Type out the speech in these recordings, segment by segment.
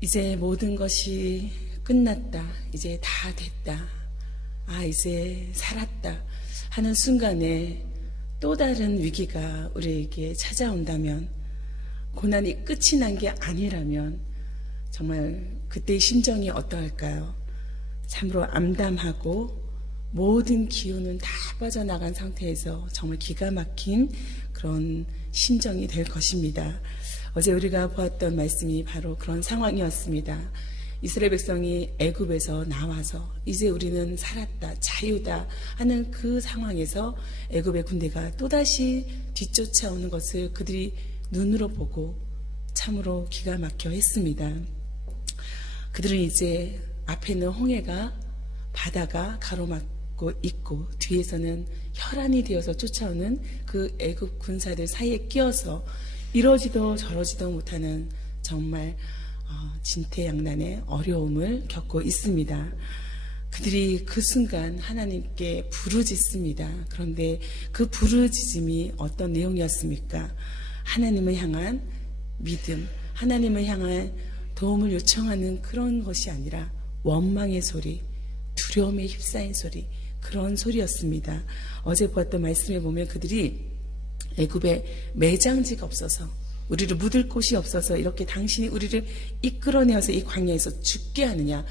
이제 모든 것이 끝났다. 이제 다 됐다. 이제 살았다 하는 순간에 또 다른 위기가 우리에게 찾아온다면, 고난이 끝이 난 게 아니라면 정말 그때의 심정이 어떠할까요? 참으로 암담하고 모든 기운은 다 빠져나간 상태에서 정말 기가 막힌 그런 심정이 될 것입니다. 어제 우리가 보았던 말씀이 바로 그런 상황이었습니다. 이스라엘 백성이 애굽에서 나와서 이제 우리는 살았다, 자유다 하는 그 상황에서 애굽의 군대가 또다시 뒤쫓아오는 것을 그들이 눈으로 보고 참으로 기가 막혀 했습니다. 그들은 이제 앞에는 홍해가, 바다가 가로막고 있고 뒤에서는 혈안이 되어서 쫓아오는 그 애굽 군사들 사이에 끼어서 이러지도 저러지도 못하는 정말 진퇴양난의 어려움을 겪고 있습니다. 그들이 그 순간 하나님께 부르짖습니다. 그런데 그 부르짖음이 어떤 내용이었습니까? 하나님을 향한 믿음, 하나님을 향한 도움을 요청하는 그런 것이 아니라 원망의 소리, 두려움에 휩싸인 소리, 그런 소리였습니다. 어제 보았던 말씀에 보면 그들이 애굽에 매장지가 없어서, 우리를 묻을 곳이 없어서 이렇게 당신이 우리를 이끌어내어서 이 광야에서 죽게 하느냐,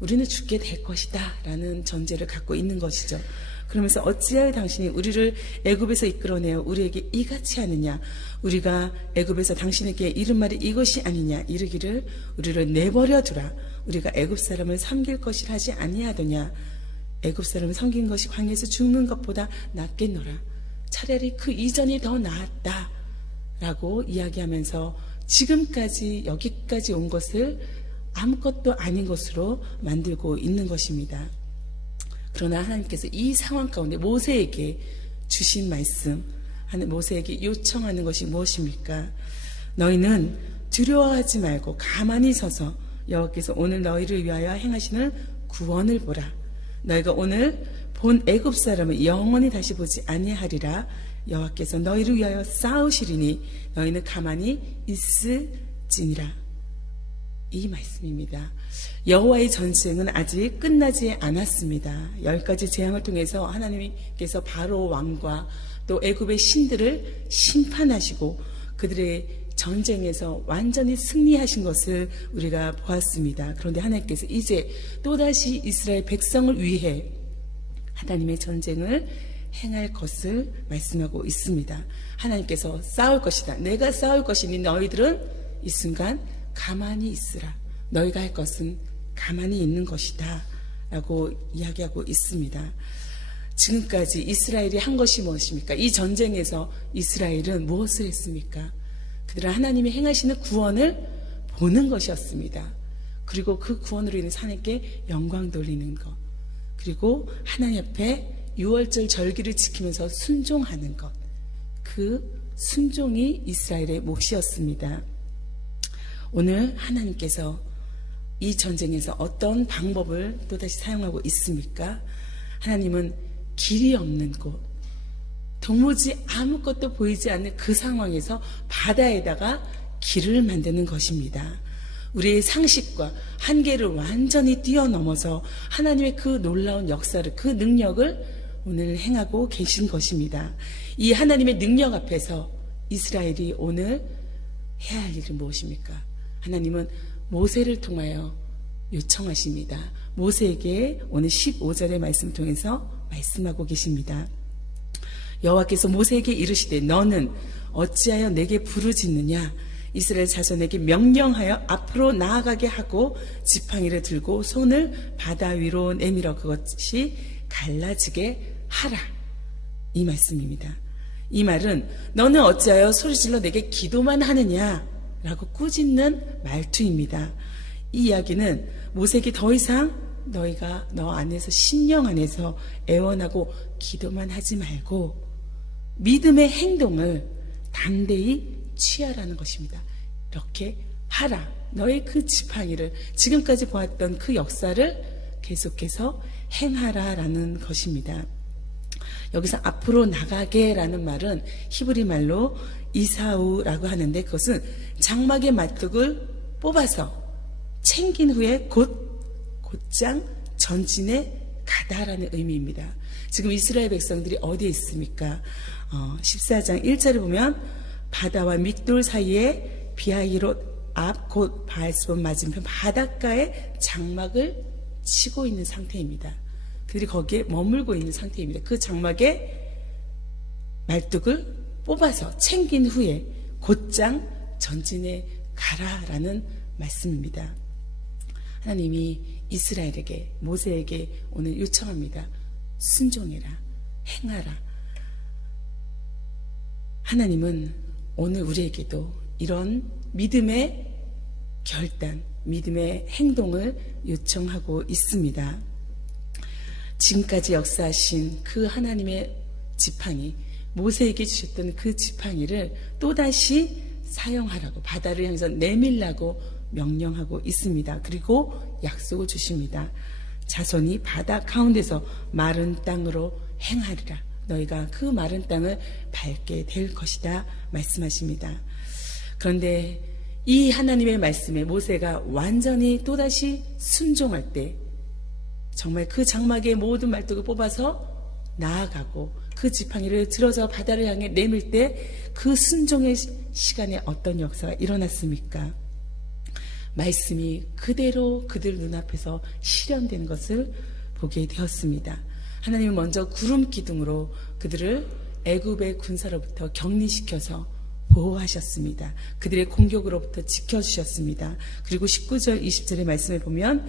우리는 죽게 될 것이다 라는 전제를 갖고 있는 것이죠. 그러면서 어찌하여 당신이 우리를 애굽에서 이끌어내어 우리에게 이같이 하느냐, 우리가 애굽에서 당신에게 이른 말이 이것이 아니냐, 이르기를 우리를 내버려 두라, 우리가 애굽 사람을 섬길 것이라 하지 아니하더냐. 애굽 사람을 섬긴 것이 광야에서 죽는 것보다 낫겠노라, 차라리 그 이전이 더 나았다 라고 이야기하면서 지금까지 여기까지 온 것을 아무것도 아닌 것으로 만들고 있는 것입니다. 그러나 하나님께서 이 상황 가운데 모세에게 주신 말씀, 모세에게 요청하는 것이 무엇입니까? 너희는 두려워하지 말고 가만히 서서 여호와께서 오늘 너희를 위하여 행하시는 구원을 보라. 너희가 오늘 본 애굽 사람을 영원히 다시 보지 아니하리라. 여호와께서 너희를 위하여 싸우시리니 너희는 가만히 있을지니라. 이 말씀입니다. 여호와의 전쟁은 아직 끝나지 않았습니다. 10가지 재앙을 통해서 하나님께서 바로 왕과 또 애굽의 신들을 심판하시고 그들의 전쟁에서 완전히 승리하신 것을 우리가 보았습니다. 그런데 하나님께서 이제 또다시 이스라엘 백성을 위해 하나님의 전쟁을 행할 것을 말씀하고 있습니다. 하나님께서 싸울 것이다. 내가 싸울 것이니 너희들은 이 순간 가만히 있으라. 너희가 할 것은 가만히 있는 것이다 라고 이야기하고 있습니다. 지금까지 이스라엘이 한 것이 무엇입니까? 이 전쟁에서 이스라엘은 무엇을 했습니까? 그들은 하나님이 행하시는 구원을 보는 것이었습니다. 그리고 그 구원으로 인해서 하나님께 영광 돌리는 것, 그리고 하나님 앞에 유월절 절기를 지키면서 순종하는 것, 그 순종이 이스라엘의 몫이었습니다. 오늘 하나님께서 이 전쟁에서 어떤 방법을 또다시 사용하고 있습니까? 하나님은 길이 없는 곳, 도무지 아무것도 보이지 않는 그 상황에서 바다에다가 길을 만드는 것입니다. 우리의 상식과 한계를 완전히 뛰어넘어서 하나님의 그 놀라운 역사를, 그 능력을 오늘 행하고 계신 것입니다. 이 하나님의 능력 앞에서 이스라엘이 오늘 해야 할 일은 무엇입니까? 하나님은 모세를 통하여 요청하십니다. 모세에게 오늘 15절의 말씀을 통해서 말씀하고 계십니다. 여호와께서 모세에게 이르시되 너는 어찌하여 내게 부르짖느냐? 이스라엘 자손에게 명령하여 앞으로 나아가게 하고 지팡이를 들고 손을 바다 위로 내밀어 그것이 갈라지게 하라. 이 말씀입니다. 이 말은 너는 어찌하여 소리질러 내게 기도만 하느냐? 라고 꾸짖는 말투입니다. 이 이야기는 모세에게 더 이상 너희가 너 안에서, 심령 안에서 애원하고 기도만 하지 말고 믿음의 행동을 담대히 취하라는 것입니다. 이렇게 하라. 너의 그 지팡이를, 지금까지 보았던 그 역사를 계속해서 행하라라는 것입니다. 여기서 앞으로 나가게 라는 말은 히브리 말로 이사우라고 하는데, 그것은 장막의 마뚝을 뽑아서 챙긴 후에 곧장 전진에 가다라는 의미입니다. 지금 이스라엘 백성들이 어디에 있습니까? 14장 1절을 보면 바다와 믹돌 사이에 비하히롯 앞 곧 바알스본 맞은편 바닷가에 장막을 치고 있는 상태입니다. 그들이 거기에 머물고 있는 상태입니다. 그 장막에 말뚝을 뽑아서 챙긴 후에 곧장 전진해 가라라는 말씀입니다. 하나님이 이스라엘에게, 모세에게 오늘 요청합니다. 순종해라, 행하라. 하나님은 오늘 우리에게도 이런 믿음의 결단, 믿음의 행동을 요청하고 있습니다. 지금까지 역사하신 그 하나님의 지팡이, 모세에게 주셨던 그 지팡이를 또다시 사용하라고, 바다를 향해서 내밀라고 명령하고 있습니다. 그리고 약속을 주십니다. 자손이 바다 가운데서 마른 땅으로 행하리라. 너희가 그 마른 땅을 밟게 될 것이다 말씀하십니다. 그런데 이 하나님의 말씀에 모세가 완전히 또다시 순종할 때 정말 그 장막의 모든 말뚝을 뽑아서 나아가고 그 지팡이를 들어서 바다를 향해 내밀 때 그 순종의 시간에 어떤 역사가 일어났습니까? 말씀이 그대로 그들 눈앞에서 실현되는 것을 보게 되었습니다. 하나님은 먼저 구름 기둥으로 그들을 애굽의 군사로부터 격리시켜서 보호하셨습니다. 그들의 공격으로부터 지켜주셨습니다. 그리고 19절 20절의 말씀을 보면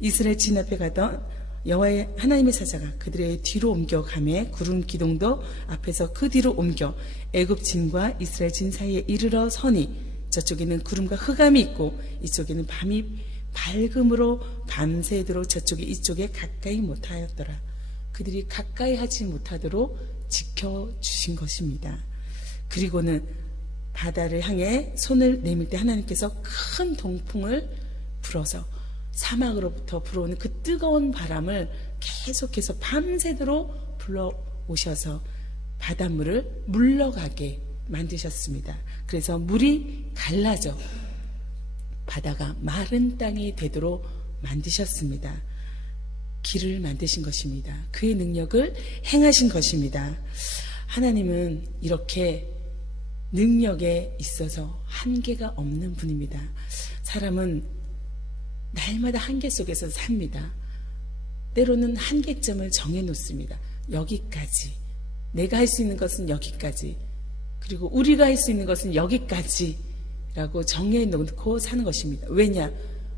이스라엘 진 앞에 가던 여호와의 하나님의 사자가 그들의 뒤로 옮겨가매 구름 기둥도 앞에서 그 뒤로 옮겨 애굽 진과 이스라엘 진 사이에 이르러 서니 저쪽에는 구름과 흑암이 있고 이쪽에는 밤이 밝음으로 밤새도록 저쪽에 이쪽에 가까이 못하였더라. 그들이 가까이 하지 못하도록 지켜주신 것입니다. 그리고는 바다를 향해 손을 내밀 때 하나님께서 큰 동풍을 불어서 사막으로부터 불어오는 그 뜨거운 바람을 계속해서 밤새도록 불러오셔서 바닷물을 물러가게 만드셨습니다. 그래서 물이 갈라져 바다가 마른 땅이 되도록 만드셨습니다. 길을 만드신 것입니다. 그의 능력을 행하신 것입니다. 하나님은 이렇게 능력에 있어서 한계가 없는 분입니다. 사람은 날마다 한계 속에서 삽니다. 때로는 한계점을 정해놓습니다. 여기까지. 내가 할 수 있는 것은 여기까지. 그리고 우리가 할 수 있는 것은 여기까지라고 정해놓고 사는 것입니다. 왜냐?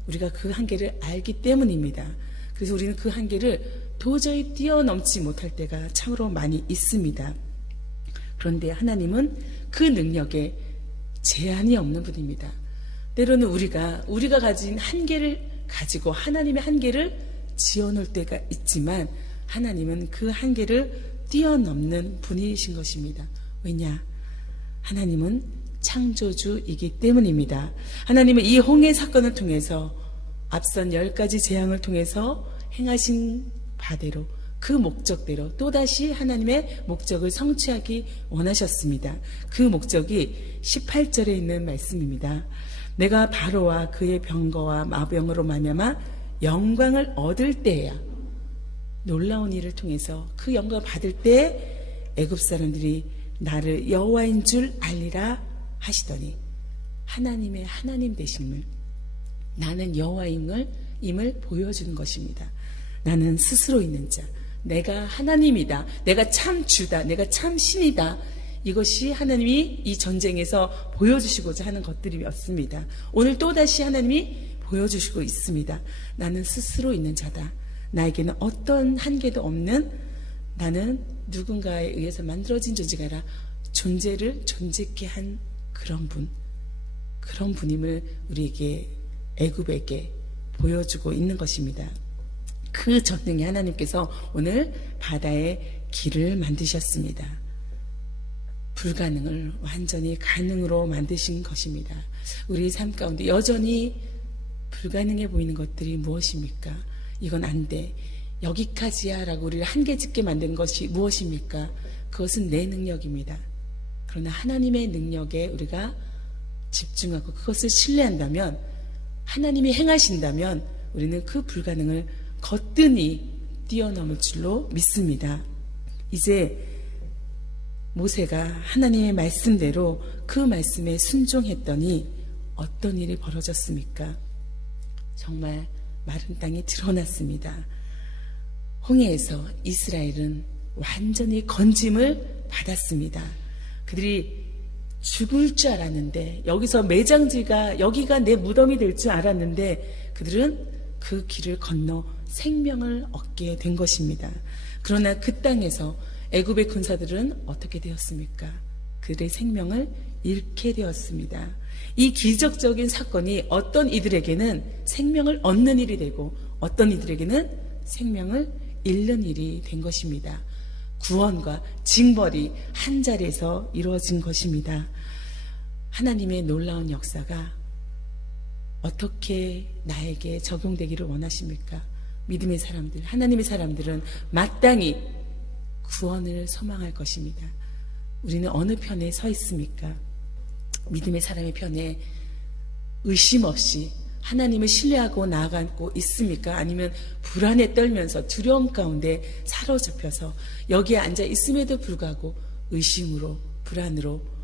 우리가 그 한계를 알기 때문입니다. 그래서 우리는 그 한계를 도저히 뛰어넘지 못할 때가 참으로 많이 있습니다. 그런데 하나님은 그 능력에 제한이 없는 분입니다. 때로는 우리가 가진 한계를 가지고 하나님의 한계를 지어놓을 때가 있지만 하나님은 그 한계를 뛰어넘는 분이신 것입니다. 왜냐? 하나님은 창조주이기 때문입니다. 하나님은 이 홍해 사건을 통해서 앞선 10가지 재앙을 통해서 행하신 바대로 그 목적대로 또다시 하나님의 목적을 성취하기 원하셨습니다. 그 목적이 18절에 있는 말씀입니다. 내가 바로와 그의 병거와 마병으로 말미암아 영광을 얻을 때야. 놀라운 일을 통해서 그 영광을 받을 때 애굽 사람들이 나를 여호와인 줄 알리라 하시더니 하나님의 하나님 되심을 나는 여호와임을 보여주는 것입니다. 나는 스스로 있는 자, 내가 하나님이다, 내가 참 주다, 내가 참 신이다. 이것이 하나님이 이 전쟁에서 보여주시고자 하는 것들이었습니다. 오늘 또다시 하나님이 보여주시고 있습니다. 나는 스스로 있는 자다. 나에게는 어떤 한계도 없는, 나는 누군가에 의해서 만들어진 존재가 아니라 존재를 존재케 한 그런 분임을 우리에게, 애굽에게 보여주고 있는 것입니다. 그 전능의 하나님께서 오늘 바다에 길을 만드셨습니다. 불가능을 완전히 가능으로 만드신 것입니다. 우리 삶 가운데 여전히 불가능해 보이는 것들이 무엇입니까? 이건 안 돼, 여기까지야 라고 우리를 한계 짓게 만드는 것이 무엇입니까? 그것은 내 능력입니다. 그러나 하나님의 능력에 우리가 집중하고 그것을 신뢰한다면 하나님이 행하신다면 우리는 그 불가능을 거뜬히 뛰어넘을 줄로 믿습니다. 이제 모세가 하나님의 말씀대로 그 말씀에 순종했더니 어떤 일이 벌어졌습니까? 정말 마른 땅이 드러났습니다. 홍해에서 이스라엘은 완전히 건짐을 받았습니다. 그들이 죽을 줄 알았는데, 여기서 매장지가 여기가 내 무덤이 될 줄 알았는데 그들은 그 길을 건너 생명을 얻게 된 것입니다. 그러나 그 땅에서 애굽의 군사들은 어떻게 되었습니까? 그들의 생명을 잃게 되었습니다. 이 기적적인 사건이 어떤 이들에게는 생명을 얻는 일이 되고 어떤 이들에게는 생명을 잃는 일이 된 것입니다. 구원과 징벌이 한 자리에서 이루어진 것입니다. 하나님의 놀라운 역사가 어떻게 나에게 적용되기를 원하십니까? 믿음의 사람들, 하나님의 사람들은 마땅히 구원을 소망할 것입니다. 우리는 어느 편에 서 있습니까? 믿음의 사람의 편에 의심 없이 하나님을 신뢰하고 나아가고 있습니까? 아니면 불안에 떨면서 두려움 가운데 사로잡혀서 여기에 앉아 있음에도 불구하고 의심으로, 불안으로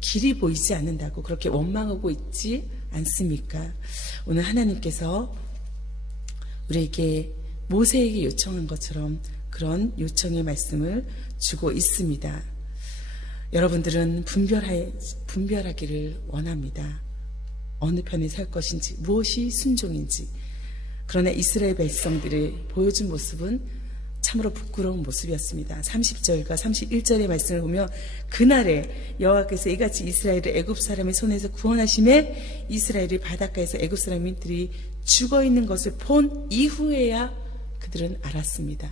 길이 보이지 않는다고 그렇게 원망하고 있지 않습니까? 오늘 하나님께서 우리에게 모세에게 요청한 것처럼 그런 요청의 말씀을 주고 있습니다. 여러분들은 분별하기를 원합니다. 어느 편에 살 것인지, 무엇이 순종인지. 그러나 이스라엘 백성들이 보여준 모습은 참으로 부끄러운 모습이었습니다. 30절과 31절의 말씀을 보면 그날에 여호와께서 이같이 이스라엘을 애굽 사람의 손에서 구원하심에 이스라엘이 바닷가에서 애굽 사람들이 죽어있는 것을 본 이후에야 그들은 알았습니다.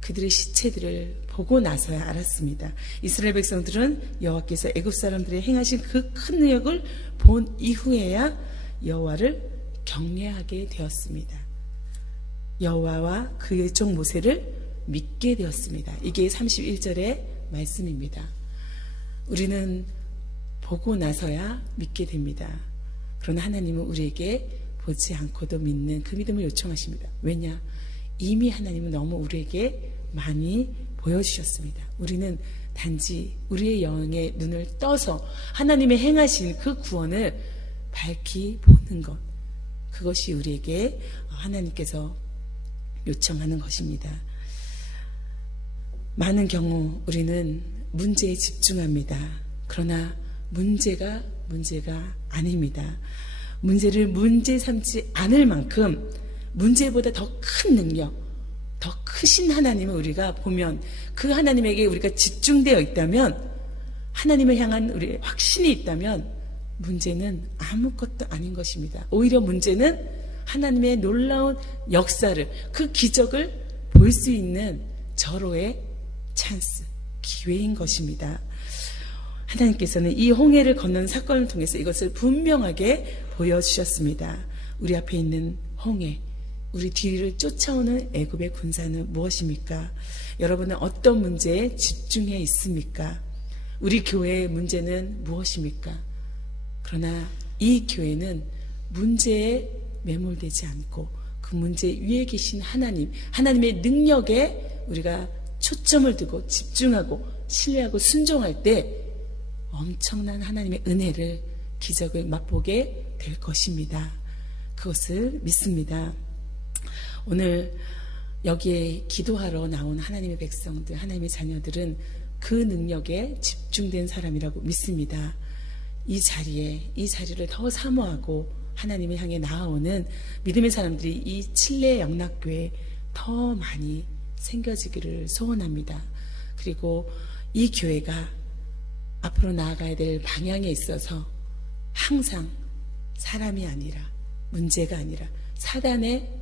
그들의 시체들을 보고 나서야 알았습니다. 이스라엘 백성들은 여호와께서 애굽 사람들이 행하신 그 큰 능력을 본 이후에야 여호와를 경외하게 되었습니다. 여호와와 그의 종 모세를 믿게 되었습니다. 이게 31절의 말씀입니다. 우리는 보고 나서야 믿게 됩니다. 그러나 하나님은 우리에게 보지 않고도 믿는 그 믿음을 요청하십니다. 왜냐? 이미 하나님은 너무 우리에게 많이 보여주셨습니다. 우리는 단지 우리의 영의 눈을 떠서 하나님의 행하신 그 구원을 밝히 보는 것, 그것이 우리에게 하나님께서 요청하는 것입니다. 많은 경우 우리는 문제에 집중합니다. 그러나 문제가 아닙니다. 문제를 문제 삼지 않을 만큼 문제보다 더 큰 능력, 더 크신 하나님을 우리가 보면, 그 하나님에게 우리가 집중되어 있다면, 하나님을 향한 우리의 확신이 있다면 문제는 아무것도 아닌 것입니다. 오히려 문제는 하나님의 놀라운 역사를, 그 기적을 볼 수 있는 절호의 찬스, 기회인 것입니다. 하나님께서는 이 홍해를 건너는 사건을 통해서 이것을 분명하게 보여주셨습니다. 우리 앞에 있는 홍해, 우리 뒤를 쫓아오는 애굽의 군사는 무엇입니까? 여러분은 어떤 문제에 집중해 있습니까? 우리 교회의 문제는 무엇입니까? 그러나 이 교회는 문제에 매몰되지 않고 그 문제 위에 계신 하나님, 하나님의 능력에 우리가 초점을 두고 집중하고 신뢰하고 순종할 때 엄청난 하나님의 은혜를, 기적을 맛보게 될 것입니다. 그것을 믿습니다. 오늘 여기에 기도하러 나온 하나님의 백성들, 하나님의 자녀들은 그 능력에 집중된 사람이라고 믿습니다. 이 자리를 더 사모하고 하나님을 향해 나아오는 믿음의 사람들이 이 칠레 영락교회에 더 많이 생겨지기를 소원합니다. 그리고 이 교회가 앞으로 나아가야 될 방향에 있어서 항상 사람이 아니라, 문제가 아니라, 사단의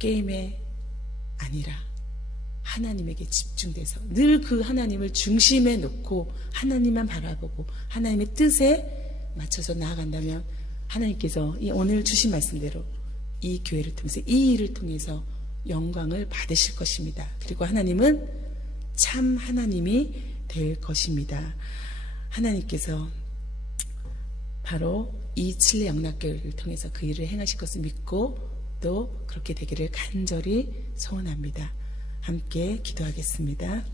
게임에 아니라 하나님에게 집중돼서 늘 그 하나님을 중심에 놓고 하나님만 바라보고 하나님의 뜻에 맞춰서 나아간다면 하나님께서 이 오늘 주신 말씀대로 이 교회를 통해서, 이 일을 통해서 영광을 받으실 것입니다. 그리고 하나님은 참 하나님이 될 것입니다. 하나님께서 바로 이 칠례 영락교회를 통해서 그 일을 행하실 것을 믿고 또 그렇게 되기를 간절히 소원합니다. 함께 기도하겠습니다.